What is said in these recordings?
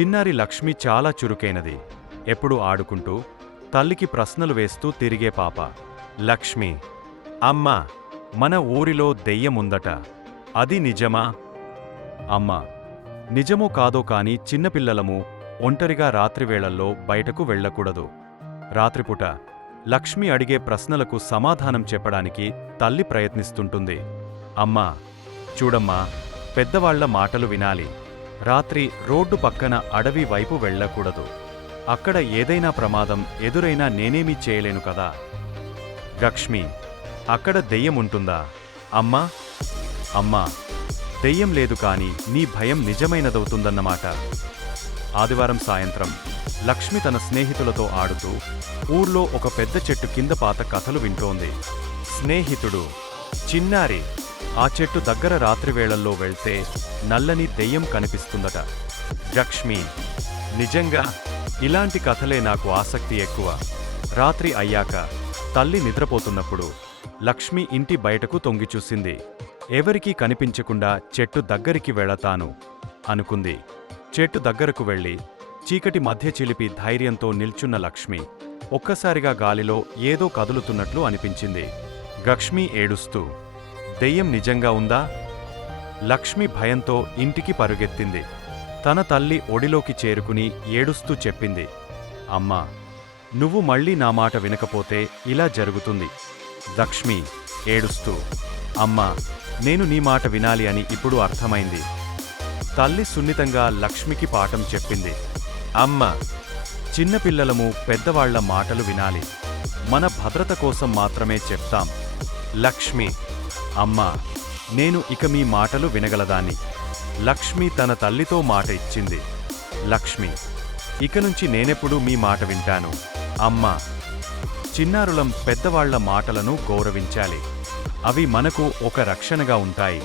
చిన్నారి లక్ష్మి చాలా చురుకైనది. ఎప్పుడు ఆడుకుంటూ తల్లికి ప్రశ్నలు వేస్తూ తిరిగే పాప. లక్ష్మి అమ్మా మన ఊరిలో దెయ్యముందట అది నిజమా? అమ్మా నిజమో కాదో కాని చిన్నపిల్లలము ఒంటరిగా రాత్రివేళల్లో బయటకు వెళ్ళకూడదు. రాత్రిపూట లక్ష్మి అడిగే ప్రశ్నలకు సమాధానం చెప్పడానికి తల్లి ప్రయత్నిస్తుంటుంది. అమ్మా చూడమ్మా పెద్దవాళ్ళ మాటలు వినాలి. రాత్రి రోడ్డు పక్కన అడవి వైపు వెళ్ళకూడదు. అక్కడ ఏదైనా ప్రమాదం ఎదురైనా నేనేమీ చేయలేను కదా? లక్ష్మి అక్కడ దెయ్యం ఉంటుందా? అమ్మా అమ్మా దెయ్యం లేదు కాని నీ భయం నిజమైనదవుతుందన్నమాట. ఆదివారం సాయంత్రం లక్ష్మి తన స్నేహితులతో ఆడుతూ ఊర్లో ఒక పెద్ద చెట్టు కింద పాత కథలు వింటోంది. స్నేహితుడు చిన్నారి ఆ చెట్టు దగ్గర రాత్రివేళల్లో వెళ్తే నల్లని దెయ్యం కనిపిస్తుందట. లక్ష్మి నిజంగా ఇలాంటి కథలే నాకు ఆసక్తి ఎక్కువ. రాత్రి అయ్యాక తల్లి నిద్రపోతున్నప్పుడు లక్ష్మి ఇంటి బయటకు తొంగిచూసింది ఎవరికీ కనిపించకుండా చెట్టు దగ్గరికి వెళతాను అనుకుంది. చెట్టు దగ్గరకు వెళ్ళి చీకటి మధ్య చిలిపి ధైర్యంతో నిల్చున్న లక్ష్మి ఒక్కసారిగా గాలిలో ఏదో కదులుతున్నట్లు అనిపించింది. లక్ష్మి ఏడుస్తూ దెయ్యం నిజంగా ఉందా? లక్ష్మి భయంతో ఇంటికి పరుగెత్తింది. తన తల్లి ఒడిలోకి చేరుకుని ఏడుస్తూ చెప్పింది అమ్మా నువ్వు మళ్ళీ నా మాట వినకపోతే ఇలా జరుగుతుంది. లక్ష్మి ఏడుస్తూ అమ్మా నేను నీ మాట వినాలి అని ఇప్పుడు అర్థమైంది. తల్లి సున్నితంగా లక్ష్మికి పాఠం చెప్పింది అమ్మ చిన్నపిల్లలము పెద్దవాళ్ళ మాటలు వినాలి. మన భద్రత కోసం మాత్రమే చెప్తాం. లక్ష్మి అమ్మా నేను ఇక మీ మాటలు వినగలదాన్ని. లక్ష్మి తన తల్లితో మాట ఇచ్చింది. లక్ష్మి ఇక నుంచి నేనెప్పుడు మీ మాట వింటాను? అమ్మా చిన్నారులం పెద్దవాళ్ళ మాటలను గౌరవించాలి. అవి మనకు ఒక రక్షణగా ఉంటాయి.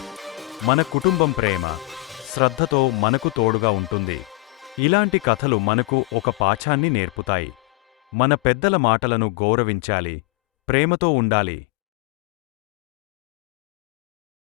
మన కుటుంబం ప్రేమ శ్రద్ధతో మనకు తోడుగా ఉంటుంది. ఇలాంటి కథలు మనకు ఒక పాఠాన్ని నేర్పుతాయి. మన పెద్దల మాటలను గౌరవించాలి ప్రేమతో ఉండాలి.